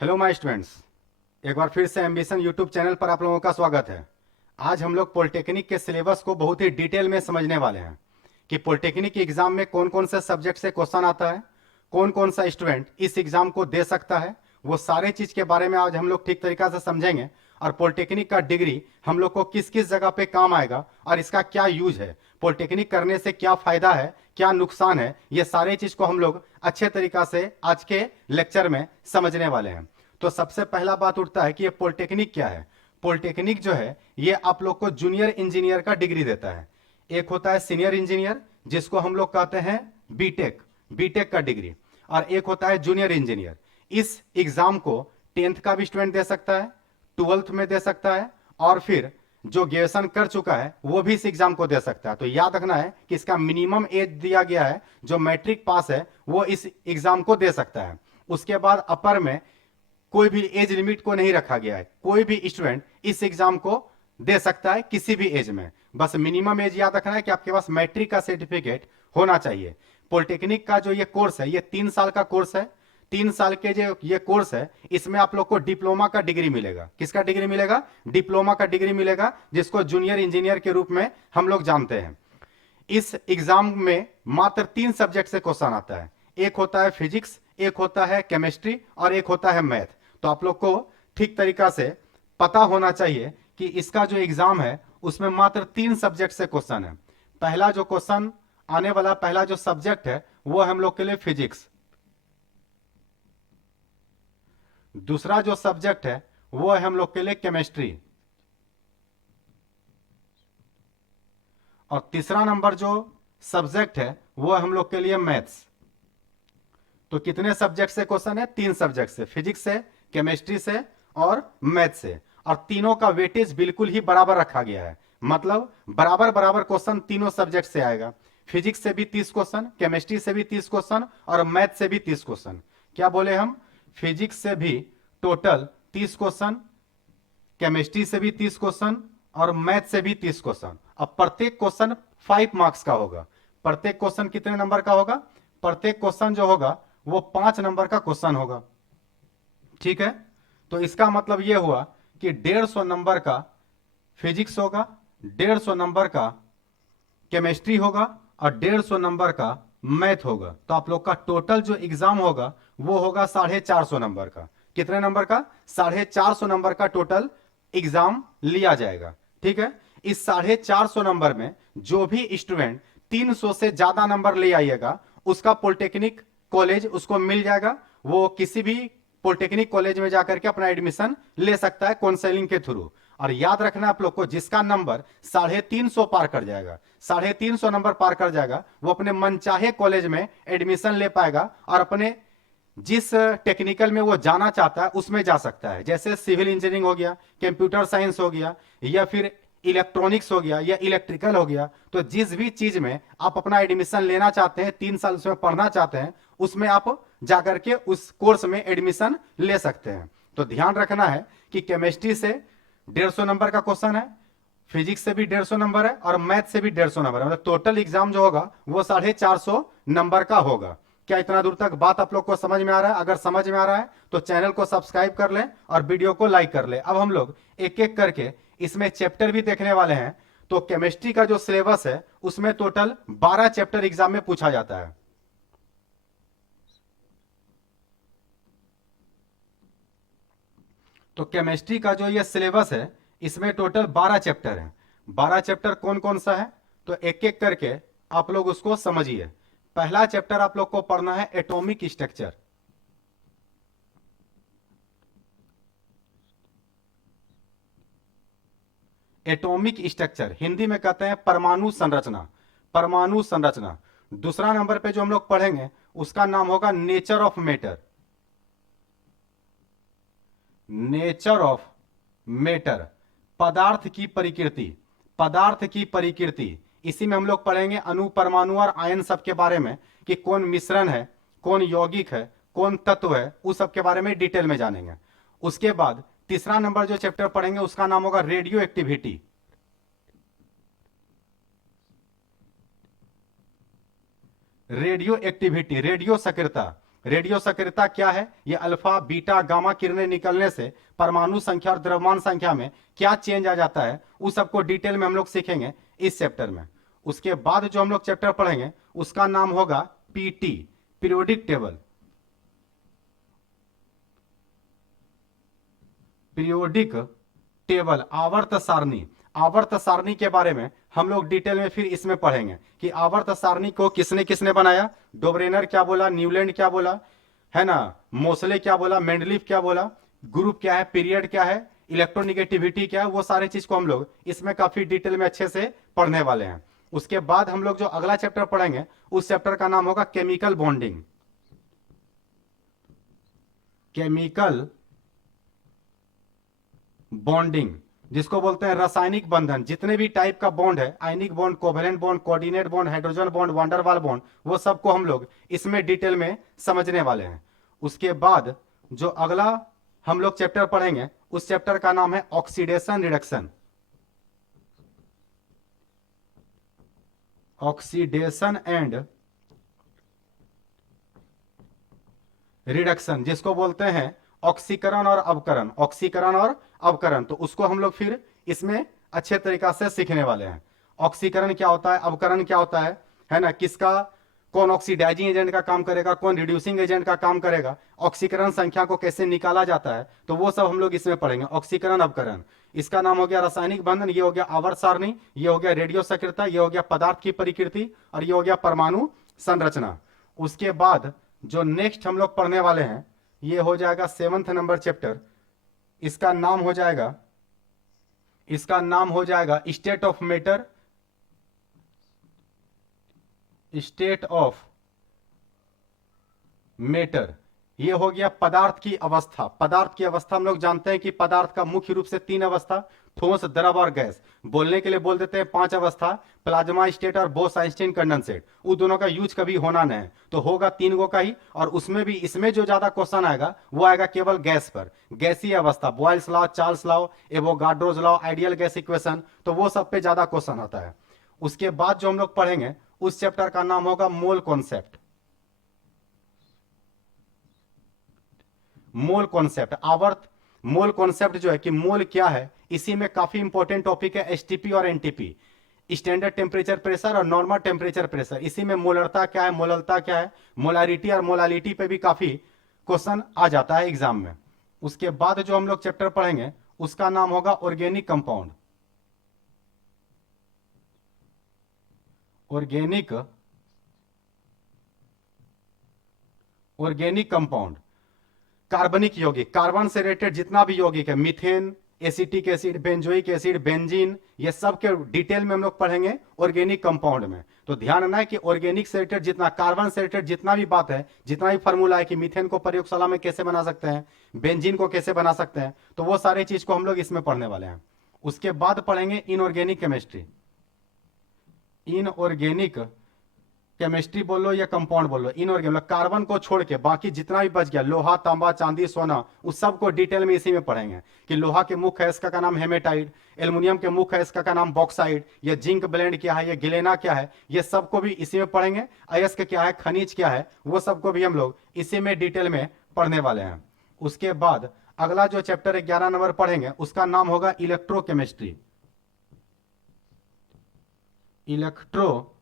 Hello my students, एक बार फिर से एम्बिशन यूट्यूब चैनल पर आप लोगों का स्वागत है। आज हम लोग पॉलिटेक्निक के सिलेबस को बहुत ही डिटेल में समझने वाले हैं कि पॉलिटेक्निक के एग्जाम में कौन कौन से सब्जेक्ट से क्वेश्चन आता है, कौन कौन सा स्टूडेंट इस एग्जाम को दे सकता है। वो सारे चीज के बारे में आज हम लोग ठीक तरीका से समझेंगे और पॉलिटेक्निक का डिग्री हम लोग को किस किस जगह पे काम आएगा और इसका क्या यूज है, पॉलिटेक्निक करने से क्या फायदा है, क्या नुकसान है, ये सारे चीज को हम लोग अच्छे तरीका से आज के लेक्चर में समझने वाले हैं। तो सबसे पहला बात उठता है कि ये पॉलिटेक्निक क्या है। पॉलिटेक्निक जो है ये आप लोग को जूनियर इंजीनियर का डिग्री देता है। एक होता है सीनियर इंजीनियर जिसको हम लोग कहते हैं बीटेक, बीटेक का डिग्री, और एक होता है जूनियर इंजीनियर। इस एग्जाम को 10th का भी स्टूडेंट दे सकता है, 12th में दे सकता है, और फिर जो ग्रेजुएशन कर चुका है वो भी इस एग्जाम को दे सकता है। तो याद रखना है कि इसका मिनिमम एज दिया गया है, जो मैट्रिक पास है वो इस एग्जाम को दे सकता है। उसके बाद अपर में कोई भी एज लिमिट को नहीं रखा गया है, कोई भी स्टूडेंट इस एग्जाम को दे सकता है किसी भी एज में। बस मिनिमम एज याद रखना है कि आपके पास मैट्रिक का सर्टिफिकेट होना चाहिए। पॉलिटेक्निक का जो ये कोर्स है ये 3 साल का कोर्स है। 3 साल के जो ये कोर्स है इसमें आप लोग को डिप्लोमा का डिग्री मिलेगा। किसका डिग्री मिलेगा? डिप्लोमा का डिग्री मिलेगा, जिसको जूनियर इंजीनियर के रूप में हम लोग जानते हैं। इस एग्जाम में मात्र 3 सब्जेक्ट से क्वेश्चन आता है। एक होता है फिजिक्स, एक होता है केमिस्ट्री और एक होता है मैथ। तो आप लोग को ठीक तरीका से पता होना चाहिए कि इसका जो एग्जाम है उसमें मात्र 3 सब्जेक्ट से क्वेश्चन है। पहला जो क्वेश्चन आने वाला, पहला जो सब्जेक्ट है वो हम लोग के लिए फिजिक्स। दूसरा जो सब्जेक्ट है वो है हम लोग के लिए केमिस्ट्री, और तीसरा नंबर जो सब्जेक्ट है वो है हम लोग के लिए मैथ्स। तो कितने सब्जेक्ट से क्वेश्चन है? 3 सब्जेक्ट से, फिजिक्स से, केमिस्ट्री से और मैथ से। और तीनों का वेटेज बिल्कुल ही बराबर रखा गया है, मतलब बराबर बराबर क्वेश्चन तीनों सब्जेक्ट से आएगा। फिजिक्स से भी 30 क्वेश्चन, केमिस्ट्री से भी 30 क्वेश्चन और मैथ से भी 30 क्वेश्चन। क्या बोले हम? फिजिक्स से भी टोटल 30 क्वेश्चन, केमिस्ट्री से भी 30 क्वेश्चन और मैथ से भी 30 क्वेश्चन। अब प्रत्येक क्वेश्चन 5 मार्क्स का होगा। प्रत्येक क्वेश्चन कितने नंबर का होगा? प्रत्येक क्वेश्चन जो होगा वो 5 नंबर का क्वेश्चन होगा। ठीक है, तो इसका मतलब यह हुआ कि 150 नंबर का फिजिक्स होगा, 150 नंबर का केमिस्ट्री होगा और 150 नंबर का मैथ होगा। तो आप लोग का टोटल जो एग्जाम होगा वो होगा 450 नंबर का। कितने नंबर का? 450 नंबर का टोटल एग्जाम लिया जाएगा। ठीक है, इस 450 नंबर में जो भी स्टूडेंट 300 से ज्यादा नंबर ले आइएगा उसका पॉलिटेक्निक कॉलेज उसको मिल जाएगा। वो किसी भी पॉलिटेक्निक कॉलेज में जाकर के अपना एडमिशन ले सकता है काउंसलिंग के थ्रू। और याद रखना आप लोग को, जिसका नंबर 350 पार कर जाएगा, 350 नंबर पार कर जाएगा, वो अपने मनचाहे कॉलेज में एडमिशन ले पाएगा और अपने जिस टेक्निकल में वो जाना चाहता है उसमें जा सकता है। जैसे सिविल इंजीनियरिंग हो गया, कंप्यूटर साइंस हो गया, या फिर इलेक्ट्रॉनिक्स हो गया, या इलेक्ट्रिकल हो गया। तो जिस भी चीज में आप अपना एडमिशन लेना चाहते हैं, 3 साल उसमें पढ़ना चाहते हैं, उसमें आप जाकर के उस कोर्स में एडमिशन ले सकते हैं। तो ध्यान रखना है कि केमिस्ट्री से 150 नंबर का क्वेश्चन है, फिजिक्स से भी 150 नंबर है और मैथ से भी 150 नंबर है। मतलब टोटल एग्जाम जो होगा वो 450 नंबर का होगा। क्या इतना दूर तक बात आप लोग को समझ में आ रहा है? अगर समझ में आ रहा है तो चैनल को सब्सक्राइब कर लें और वीडियो को लाइक कर लें। अब हम लोग एक एक करके इसमें चैप्टर भी देखने वाले हैं। तो केमिस्ट्री का जो सिलेबस है उसमें टोटल 12 चैप्टर एग्जाम में पूछा जाता है। तो केमिस्ट्री का जो ये सिलेबस है इसमें टोटल 12 चैप्टर हैं। 12 चैप्टर कौन कौन सा है? तो एक एक करके आप लोग उसको समझिए। पहला चैप्टर आप लोग को पढ़ना है atomic structure. Atomic structure Hindi में कहते हैं परमाणु संरचना, परमाणु संरचना। दूसरा नंबर पे जो हम लोग पढ़ेंगे उसका नाम होगा nature of matter, nature of matter, पदार्थ की प्रकृति, पदार्थ की प्रकृति। इसी में हम लोग पढ़ेंगे अणु, परमाणु और आयन सब के बारे में, कि कौन मिश्रण है, कौन यौगिक है, कौन तत्व है, उस सब के बारे में डिटेल में जानेंगे। उसके बाद तीसरा नंबर जो चैप्टर पढ़ेंगे उसका नाम होगा radio activity, radio activity, radio सक्रियता। रेडियो सक्रियता क्या है, ये अल्फा बीटा गामा किरणें निकलने से परमाणु संख्या और द्रव्यमान संख्या में क्या चेंज आ जाता है, उस सबको डिटेल में हम लोग सीखेंगे इस चैप्टर में। उसके बाद जो हम लोग चैप्टर पढ़ेंगे उसका नाम होगा PT, periodic table. Periodic table, आवर्त सारणी। आवर्त सारणी के बारे में हम लोग डिटेल में फिर इसमें पढ़ेंगे कि आवर्त सारणी को किसने किसने बनाया, डोब्रेनर क्या बोला, न्यूलैंड क्या बोला, है ना, मोसले क्या बोला, मेंडलीफ क्या बोला, ग्रुप क्या है, पीरियड क्या है, इलेक्ट्रोनिगेटिविटी क्या है, वो सारे चीज को हम लोग इसमें काफी डिटेल में अच्छे से पढ़ने वाले हैं। उसके बाद हम लोग जो अगला चैप्टर पढ़ेंगे उस चैप्टर का नाम होगा केमिकल बॉन्डिंग। केमिकल बॉन्डिंग जिसको बोलते हैं रासायनिक बंधन। जितने भी टाइप का बॉन्ड है, ionic bond, covalent bond, coordinate bond, hydrogen bond, van der Waal bond, वो सबको हम लोग इसमें डिटेल में समझने वाले हैं। उसके बाद जो अगला हम लोग चैप्टर पढ़ेंगे उस चैप्टर का नाम है oxidation reduction. Oxidation and reduction जिसको बोलते हैं ऑक्सीकरण और अवकरण। ऑक्सीकरण और अवकरण, तो उसको हम लोग फिर इसमें अच्छे तरीका से सीखने वाले हैं। ऑक्सीकरण क्या होता है, अवकरण क्या होता है ना, किसका कौन ऑक्सीडाइजिंग एजेंट का काम करेगा, कौन रिड्यूसिंग एजेंट का काम करेगा, ऑक्सीकरण संख्या को कैसे निकाला जाता है, तो वो सब हम लोग इसमें पढ़ेंगे। ऑक्सीकरण अवकरण, इसका नाम हो गया रासायनिक बंधन, ये हो गया आवर्त सारणी, ये हो गया रेडियो सक्रियता, ये हो गया पदार्थ की प्रकृति, और ये हो गया परमाणु संरचना। उसके बाद जो नेक्स्ट हम लोग पढ़ने वाले हैं ये हो जाएगा 7th नंबर चैप्टर। इसका नाम हो जाएगा state of matter, state of matter. ये हो गया पदार्थ की अवस्था। पदार्थ की अवस्था हम लोग जानते हैं कि पदार्थ का मुख्य रूप से 3 अवस्था, ठोस, द्रव और गैस। बोलने के लिए बोल देते हैं 5 अवस्था, प्लाज्मा स्टेट और बोस आइंस्टीन कंडेंसेट। उन दोनों का यूज कभी होना नहीं, तो होगा 3 गो का ही। और उसमें भी इसमें जो ज्यादा क्वेश्चन आएगा वो आएगा केवल गैस पर। गैसीय अवस्था, Boyle's law, Charles law, Avogadro's law, ideal gas equation, तो वो सब पे ज्यादा क्वेश्चन आता है। उसके बाद जो हम लोग पढ़ेंगे उस चैप्टर का नाम होगा मोल कॉन्सेप्ट। मोल कॉन्सेप्ट, आवर्त मोल कॉन्सेप्ट जो है कि मोल क्या है, इसी में काफी इंपॉर्टेंट टॉपिक है एसटीपी और एनटीपी, स्टैंडर्ड टेम्परेचर प्रेशर और नॉर्मल टेम्परेचर प्रेशर। इसी में मोलरता क्या है, मोललता क्या है, मोलारिटी और मोलालिटी पे भी काफी क्वेश्चन आ जाता है एग्जाम में। उसके बाद जो हम लोग चैप्टर पढ़ेंगे उसका नाम होगा ऑर्गेनिक कंपाउंड। ऑर्गेनिक कंपाउंड, कार्बनिक यौगिक, कार्बन से रिलेटेड जितना भी यौगिक है, methane, acetic acid, benzoic acid, benzene, ये सब के डिटेल में हम लोग पढ़ेंगे ऑर्गेनिक कंपाउंड में। तो ध्यान रखना है कि ऑर्गेनिक से रिलेटेड जितना, कार्बन से रिलेटेड जितना भी बात है, जितना भी फॉर्मूला है कि मीथेन को प्रयोगशाला में कैसे बना सकते हैं, बेंजीन को कैसे बना सकते हैं, तो वो सारे चीज को हम लोग इसमें पढ़ने वाले हैं। उसके बाद पढ़ेंगे इनऑर्गेनिक केमिस्ट्री। इनऑर्गेनिक केमिस्ट्री बोलो या कंपाउंड बोलो, इनऑर्गेनिक मतलब कार्बन को छोड़ के बाकी जितना भी बच गया, लोहा, तांबा, चांदी, सोना, उस सब को डिटेल में इसी में पढ़ेंगे कि लोहा के मुख्य अयस्क का नाम हेमेटाइट, एल्युमिनियम के मुख्य अयस्क का नाम बॉक्साइड, ये जिंक ब्लेंड क्या है, ये गिलेना क्या है, ये सबको भी इसी में पढ़ेंगे। अयस्क क्या है, खनिज क्या है, वो सबको भी हम लोग इसी में डिटेल में पढ़ने वाले हैं। उसके बाद अगला जो चैप्टर 11 नंबर पढ़ेंगे उसका नाम होगा इलेक्ट्रोकेमिस्ट्री। इलेक्ट्रो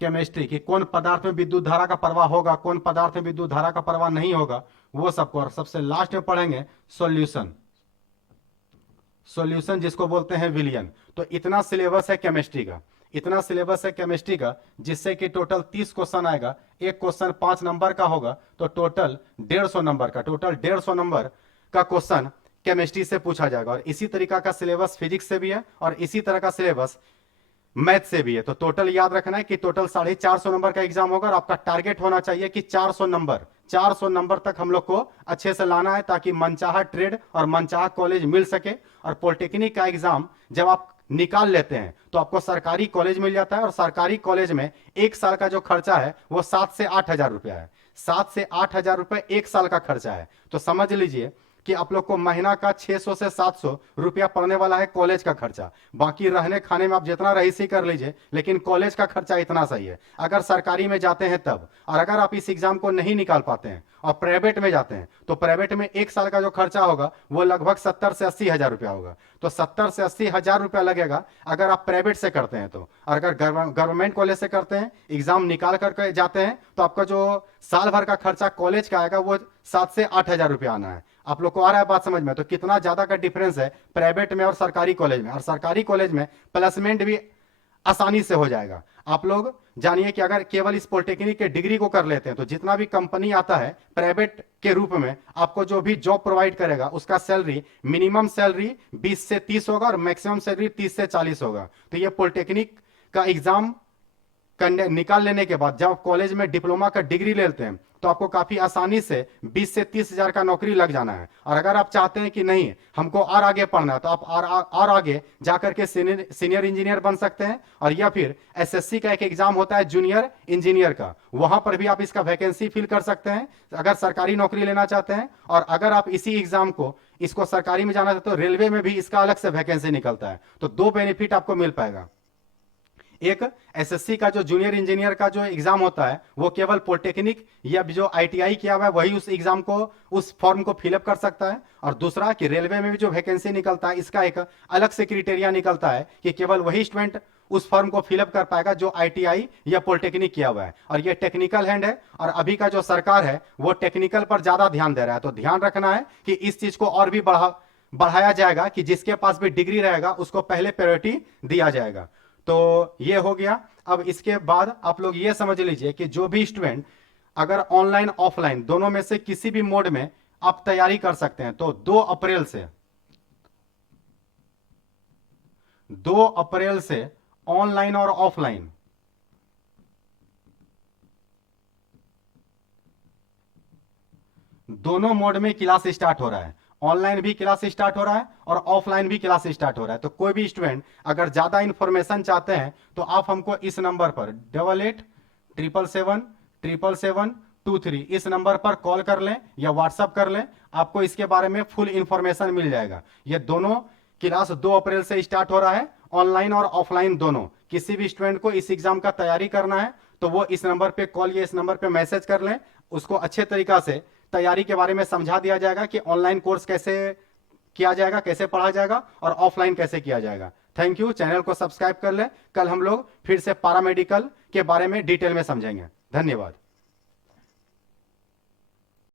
केमिस्ट्री की कौन पदार्थ में विद्युत धारा का प्रवाह होगा, कौन पदार्थ में विद्युत धारा का प्रवाह नहीं होगा, वो सबको। और सबसे लास्ट में पढ़ेंगे सॉल्यूशन। सॉल्यूशन जिसको बोलते हैं विलियन। तो इतना सिलेबस है केमिस्ट्री का, इतना सिलेबस है केमिस्ट्री का, जिससे कि टोटल 30 क्वेश्चन आएगा। एक क्वेश्चन 5 नंबर का होगा, तो टोटल 150 नंबर का, टोटल 150 नंबर का क्वेश्चन केमिस्ट्री से पूछा जाएगा। और इसी तरीका का सिलेबस फिजिक्स से भी है और इसी तरह का सिलेबस मैथ से भी है। तो टोटल याद रखना है कि टोटल 450 नंबर का एग्जाम होगा और आपका टारगेट होना चाहिए कि 400 नंबर तक हम लोग को अच्छे से लाना है, ताकि मनचाहा ट्रेड और मनचाहा कॉलेज मिल सके। और पॉलिटेक्निक का एग्जाम जब आप निकाल लेते हैं तो आपको सरकारी कॉलेज मिल जाता है, और सरकारी कॉलेज में 1 साल का जो खर्चा है वो 7 से 8 हजार रुपया है। 7 से 8 हजार रुपये 1 साल का खर्चा है। तो समझ लीजिए कि आप लोग को महीना का 600 से 700 रुपया पड़ने वाला है कॉलेज का खर्चा। बाकी रहने खाने में आप जितना रईसी कर लीजिए, लेकिन कॉलेज का खर्चा इतना सही है अगर सरकारी में जाते हैं तब। और अगर आप इस एग्जाम को नहीं निकाल पाते हैं और प्राइवेट में जाते हैं तो प्राइवेट में एक साल का जो खर्चा होगा वो लगभग 70 से 80 हजार रुपया होगा। तो 70 से 80 हजार रुपया लगेगा अगर आप प्राइवेट से करते हैं तो। और अगर गवर्नमेंट कॉलेज से करते हैं, एग्जाम निकाल करके जाते हैं, तो आपका जो साल भर का खर्चा कॉलेज का आएगा वो 7 से 8 हजार रुपया आना है। आप लोग को आ रहा है बात समझ में? तो कितना ज्यादा का डिफरेंस है प्राइवेट में और सरकारी कॉलेज में। और सरकारी कॉलेज में प्लेसमेंट भी आसानी से हो जाएगा। आप लोग जानिए कि अगर केवल इस पॉलिटेक्निक के डिग्री को कर लेते हैं तो जितना भी कंपनी आता है प्राइवेट के रूप में, आपको जो भी जॉब प्रोवाइड करेगा उसका सैलरी, मिनिमम सैलरी 20 से 30 होगा और मैक्सिमम सैलरी 30 से 40 होगा। तो ये पॉलिटेक्निक का एग्जाम निकाल लेने के बाद जब आप कॉलेज में डिप्लोमा का डिग्री लेते हैं तो आपको काफी आसानी से 20 से 30 हजार का नौकरी लग जाना है। और अगर आप चाहते हैं कि नहीं हमको और आगे पढ़ना है तो आप और आगे जाकर के सीनियर इंजीनियर बन सकते हैं। और या फिर एसएससी का एक एग्जाम होता है जूनियर इंजीनियर का, वहां पर भी आप इसका वैकेंसी फिल कर सकते हैं अगर सरकारी नौकरी लेना चाहते हैं। और अगर आप इसी एग्जाम को इसको सरकारी में जाना चाहते हैं तो रेलवे में भी इसका अलग से वैकेंसी निकलता है। तो 2 बेनिफिट आपको मिल पाएगा। एक, एसएससी का जो जूनियर इंजीनियर का जो एग्जाम होता है वो केवल पॉलिटेक्निक या जो आईटीआई किया हुआ है वही उस एग्जाम को, उस फॉर्म को फिलअप कर सकता है। और दूसरा कि रेलवे में भी जो वैकेंसी निकलता है इसका एक अलग से क्राइटेरिया निकलता है कि केवल वही स्टूडेंट उस फॉर्म को फिलअप कर पाएगा जो आईटीआई या पॉलिटेक्निक किया हुआ है। और ये टेक्निकल हैंड है और अभी का जो सरकार है वो टेक्निकल पर ज्यादा ध्यान दे रहा है। तो ध्यान रखना है कि इस चीज को और भी बढ़ाया जाएगा कि जिसके पास भी डिग्री रहेगा उसको पहले प्रायोरिटी दिया जाएगा। तो ये हो गया। अब इसके बाद आप लोग ये समझ लीजिए कि जो भी स्टूडेंट अगर ऑनलाइन ऑफलाइन दोनों में से किसी भी मोड में आप तैयारी कर सकते हैं तो 2 अप्रैल से ऑनलाइन और ऑफलाइन दोनों मोड में क्लास स्टार्ट हो रहा है। ऑनलाइन भी क्लास स्टार्ट हो रहा है और ऑफलाइन भी क्लास स्टार्ट हो रहा है। तो कोई भी स्टूडेंट अगर ज्यादा इंफॉर्मेशन चाहते हैं तो आप हमको इस नंबर पर 8887777723 इस नंबर पर कॉल कर लें या व्हाट्सअप कर लें, आपको इसके बारे में फुल इंफॉर्मेशन मिल जाएगा। ये दोनों क्लास 2 अप्रैल से स्टार्ट हो रहा है, ऑनलाइन और ऑफलाइन दोनों। किसी भी स्टूडेंट को इस एग्जाम का तैयारी करना है तो वो इस नंबर पे कॉल या इस नंबर पे मैसेज कर लें, उसको अच्छे तरीका से तैयारी के बारे में समझा दिया जाएगा कि ऑनलाइन कोर्स कैसे किया जाएगा, कैसे पढ़ा जाएगा और ऑफलाइन कैसे किया जाएगा। Thank you. चैनल को सब्सक्राइब कर लें। कल हम लोग फिर से पैरामेडिकल के बारे में डिटेल में समझेंगे। धन्यवाद।